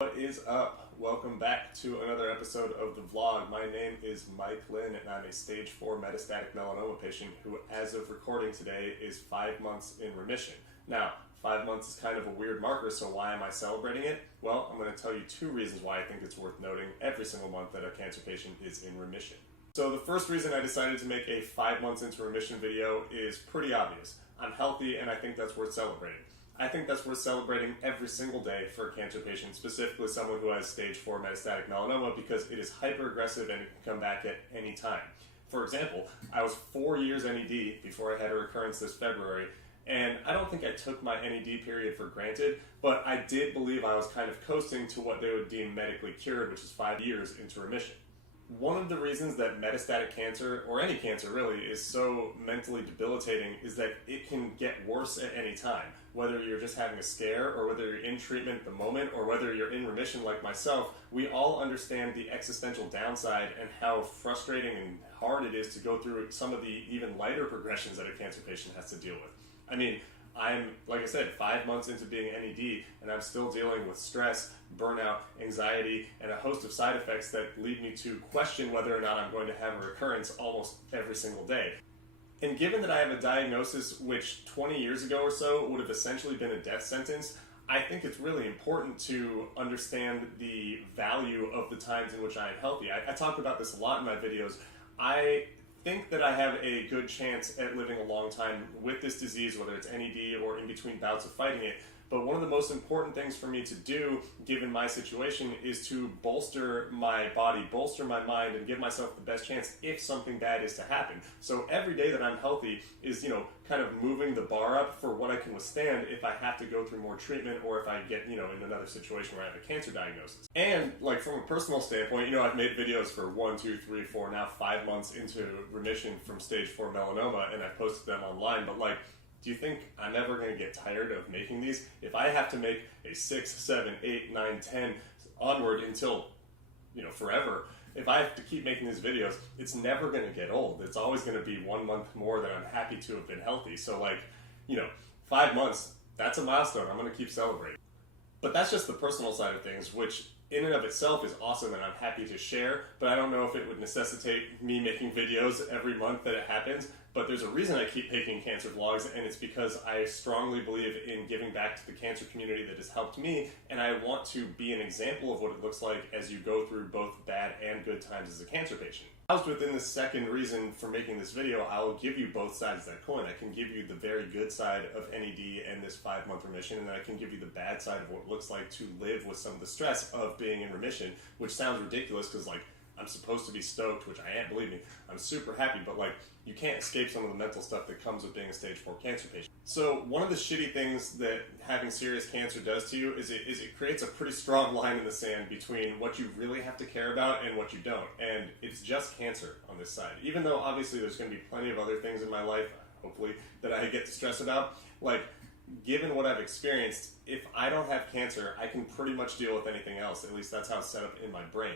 What is up? Welcome back to another episode of the vlog. My name is Mike Lynn and I'm a stage 4 metastatic melanoma patient who, as of recording today, is 5 months in remission. Now, 5 months is kind of a weird marker, so why am I celebrating it? Well, I'm going to tell you two reasons why I think it's worth noting every single month that a cancer patient is in remission. So the first reason I decided to make a 5 months into remission video is pretty obvious. I'm healthy and I think that's worth celebrating. I think that's worth celebrating every single day for a cancer patient, specifically someone who has stage 4 metastatic melanoma, because it is hyper-aggressive and it can come back at any time. For example, I was 4 years NED before I had a recurrence this February, and I don't think I took my NED period for granted, but I did believe I was kind of coasting to what they would deem medically cured, which is 5 years into remission. One of the reasons that metastatic cancer, or any cancer really, is so mentally debilitating is that it can get worse at any time. Whether you're just having a scare, or whether you're in treatment at the moment, or whether you're in remission like myself, we all understand the existential downside and how frustrating and hard it is to go through some of the even lighter progressions that a cancer patient has to deal with. I mean, I'm, like I said, 5 months into being NED, and I'm still dealing with stress, burnout, anxiety, and a host of side effects that lead me to question whether or not I'm going to have a recurrence almost every single day. And given that I have a diagnosis which 20 years ago or so would have essentially been a death sentence, I think it's really important to understand the value of the times in which I am healthy. I talk about this a lot in my videos. I think that I have a good chance at living a long time with this disease, whether it's NED or in between bouts of fighting it. But one of the most important things for me to do, given my situation, is to bolster my body, bolster my mind, and give myself the best chance if something bad is to happen. So every day that I'm healthy is, kind of moving the bar up for what I can withstand if I have to go through more treatment or if I get, in another situation where I have a cancer diagnosis. And, from a personal standpoint, I've made videos for 1, 2, 3, 4, now 5 months into remission from stage 4 melanoma, and I've posted them online, but do you think I'm ever going to get tired of making these? If I have to make a 6, 7, 8, 9, 10 onward until, forever, if I have to keep making these videos, it's never going to get old. It's always going to be 1 month more that I'm happy to have been healthy. So 5 months, that's a milestone. I'm going to keep celebrating. But that's just the personal side of things, which in and of itself is awesome and I'm happy to share, but I don't know if it would necessitate me making videos every month that it happens. But there's a reason I keep making cancer vlogs, and it's because I strongly believe in giving back to the cancer community that has helped me, and I want to be an example of what it looks like as you go through both bad and good times as a cancer patient. Housed within the second reason for making this video, I will give you both sides of that coin. I can give you the very good side of NED and this 5-month remission, and then I can give you the bad side of what it looks like to live with some of the stress of being in remission, which sounds ridiculous because I'm supposed to be stoked, which I am, believe me. I'm super happy, but you can't escape some of the mental stuff that comes with being a stage 4 cancer patient. So one of the shitty things that having serious cancer does to you is it creates a pretty strong line in the sand between what you really have to care about and what you don't. And it's just cancer on this side. Even though obviously there's going to be plenty of other things in my life, hopefully, that I get to stress about. Given what I've experienced, if I don't have cancer, I can pretty much deal with anything else. At least that's how it's set up in my brain.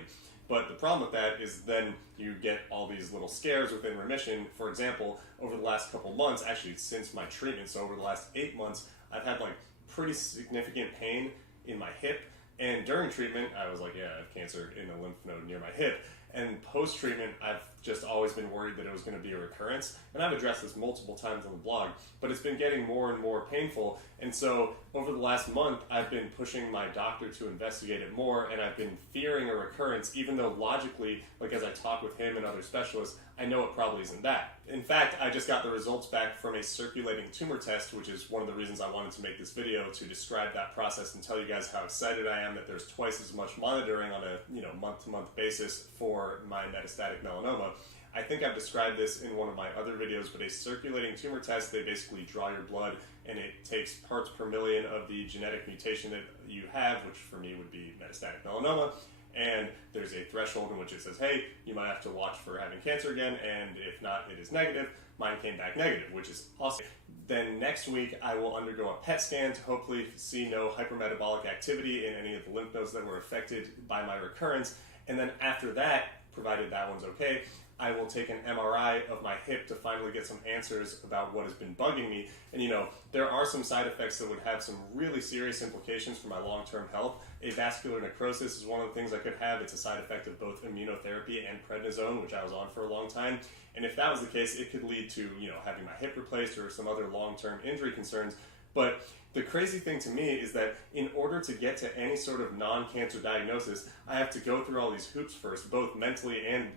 But the problem with that is then you get all these little scares within remission. For example, over the last couple months, actually since my treatment, so over the last 8 months, I've had pretty significant pain in my hip. And during treatment, I was yeah, I have cancer in a lymph node near my hip. And post-treatment, I've just always been worried that it was going to be a recurrence. And I've addressed this multiple times on the blog, but it's been getting more and more painful. And so over the last month, I've been pushing my doctor to investigate it more, and I've been fearing a recurrence, even though logically, as I talk with him and other specialists, I know it probably isn't that. In fact, I just got the results back from a circulating tumor test, which is one of the reasons I wanted to make this video, to describe that process and tell you guys how excited I am that there's twice as much monitoring on a month-to-month basis for my metastatic melanoma. I think I've described this in one of my other videos, but a circulating tumor test, they basically draw your blood and it takes parts per million of the genetic mutation that you have, which for me would be metastatic melanoma, and there's a threshold in which it says, hey, you might have to watch for having cancer again, and if not, it is negative. Mine came back negative, which is awesome. Then next week, I will undergo a PET scan to hopefully see no hypermetabolic activity in any of the lymph nodes that were affected by my recurrence. And then after that, provided that one's okay, I will take an MRI of my hip to finally get some answers about what has been bugging me. And there are some side effects that would have some really serious implications for my long-term health. Avascular necrosis is one of the things I could have. It's a side effect of both immunotherapy and prednisone, which I was on for a long time. And if that was the case, it could lead to, having my hip replaced or some other long-term injury concerns. But the crazy thing to me is that in order to get to any sort of non-cancer diagnosis, I have to go through all these hoops first, both mentally and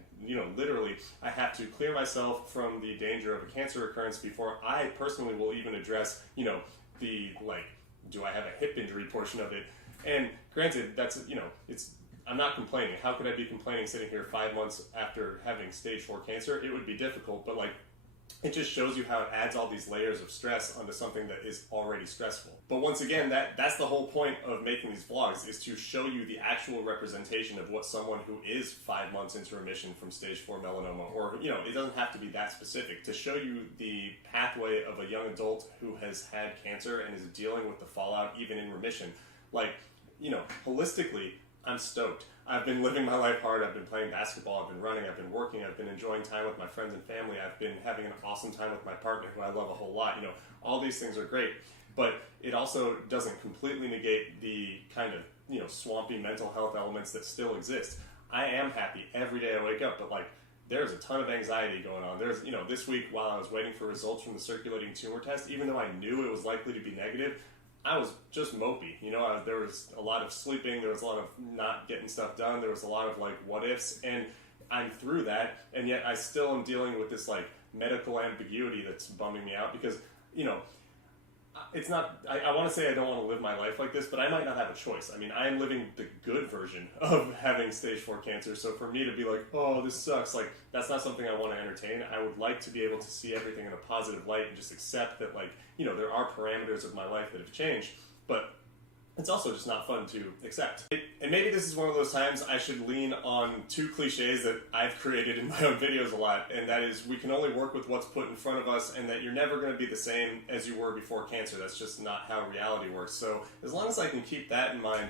literally. I have to clear myself from the danger of a cancer recurrence before I personally will even address, the do I have a hip injury portion of it? And granted, that's, I'm not complaining. How could I be complaining sitting here 5 months after having stage 4 cancer? It would be difficult, but it just shows you how it adds all these layers of stress onto something that is already stressful. But once again, that's the whole point of making these vlogs, is to show you the actual representation of what someone who is 5 months into remission from stage 4 melanoma, or, it doesn't have to be that specific, to show you the pathway of a young adult who has had cancer and is dealing with the fallout even in remission. Holistically, I'm stoked. I've been living my life hard. I've been playing basketball. I've been running. I've been working. I've been enjoying time with my friends and family. I've been having an awesome time with my partner, who I love a whole lot. All these things are great, but it also doesn't completely negate the kind of, swampy mental health elements that still exist. I am happy every day I wake up, but there's a ton of anxiety going on. There's, this week while I was waiting for results from the circulating tumor test, even though I knew it was likely to be negative, I was just mopey. There was a lot of sleeping, there was a lot of not getting stuff done, there was a lot of what ifs, and I'm through that, and yet I still am dealing with this medical ambiguity that's bumming me out, because it's not, I want to say I don't want to live my life like this, but I might not have a choice. I mean, I am living the good version of having stage 4 cancer, so for me to be oh, this sucks, that's not something I want to entertain. I would like to be able to see everything in a positive light and just accept that, there are parameters of my life that have changed, but it's also just not fun to accept. And maybe this is one of those times I should lean on 2 cliches that I've created in my own videos a lot, and that is, we can only work with what's put in front of us, and that you're never going to be the same as you were before cancer. That's just not how reality works. So as long as I can keep that in mind,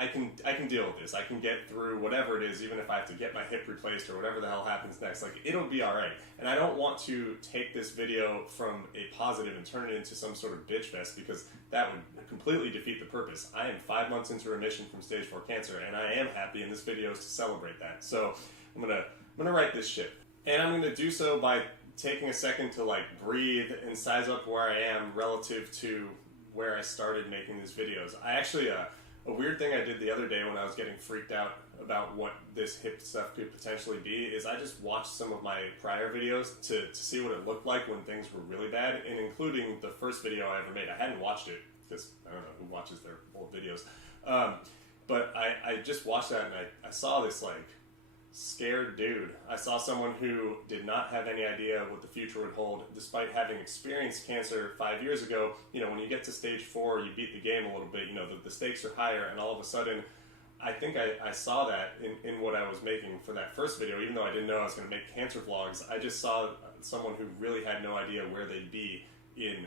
I can deal with this. I can get through whatever it is, even if I have to get my hip replaced or whatever the hell happens next. It'll be alright. And I don't want to take this video from a positive and turn it into some sort of bitch fest, because that would completely defeat the purpose. I am 5 months into remission from stage 4 cancer, and I am happy, and this video is to celebrate that. So I'm gonna write this shit. And I'm gonna do so by taking a second to breathe and size up where I am relative to where I started making these videos. I actually, a weird thing I did the other day when I was getting freaked out about what this hip stuff could potentially be is I just watched some of my prior videos to see what it looked like when things were really bad, and including the first video I ever made. I hadn't watched it because I don't know who watches their old videos. But I just watched that, and I saw this scared dude. I saw someone who did not have any idea what the future would hold, despite having experienced cancer 5 years ago. When you get to stage 4, you beat the game a little bit. The stakes are higher, and all of a sudden, I think I saw that in what I was making for that first video. Even though I didn't know I was going to make cancer vlogs, I just saw someone who really had no idea where they'd be in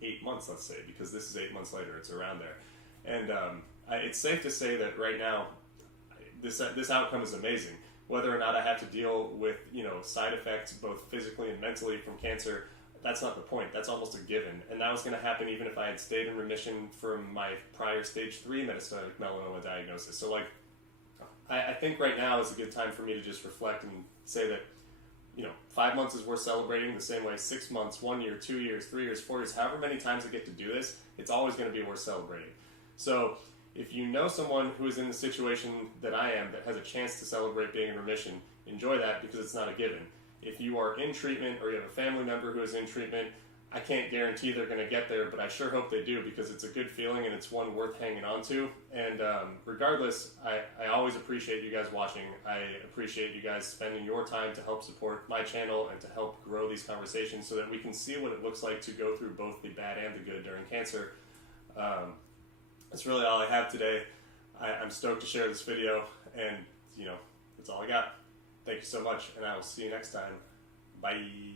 8 months, let's say, because this is 8 months later. It's around there. And it's safe to say that right now, this outcome is amazing. Whether or not I have to deal with, side effects both physically and mentally from cancer, that's not the point. That's almost a given. And that was going to happen even if I had stayed in remission from my prior stage 3 metastatic melanoma diagnosis. So, I think right now is a good time for me to just reflect and say that, 5 months is worth celebrating the same way 6 months, 1 year, 2 years, 3 years, 4 years, however many times I get to do this, it's always going to be worth celebrating. So, if you know someone who is in the situation that I am that has a chance to celebrate being in remission, enjoy that, because it's not a given. If you are in treatment or you have a family member who is in treatment, I can't guarantee they're going to get there, but I sure hope they do, because it's a good feeling and it's one worth hanging on to. And regardless, I always appreciate you guys watching. I appreciate you guys spending your time to help support my channel and to help grow these conversations so that we can see what it looks like to go through both the bad and the good during cancer. That's really all I have today. I'm stoked to share this video, and that's all I got. Thank you so much, and I will see you next time. Bye.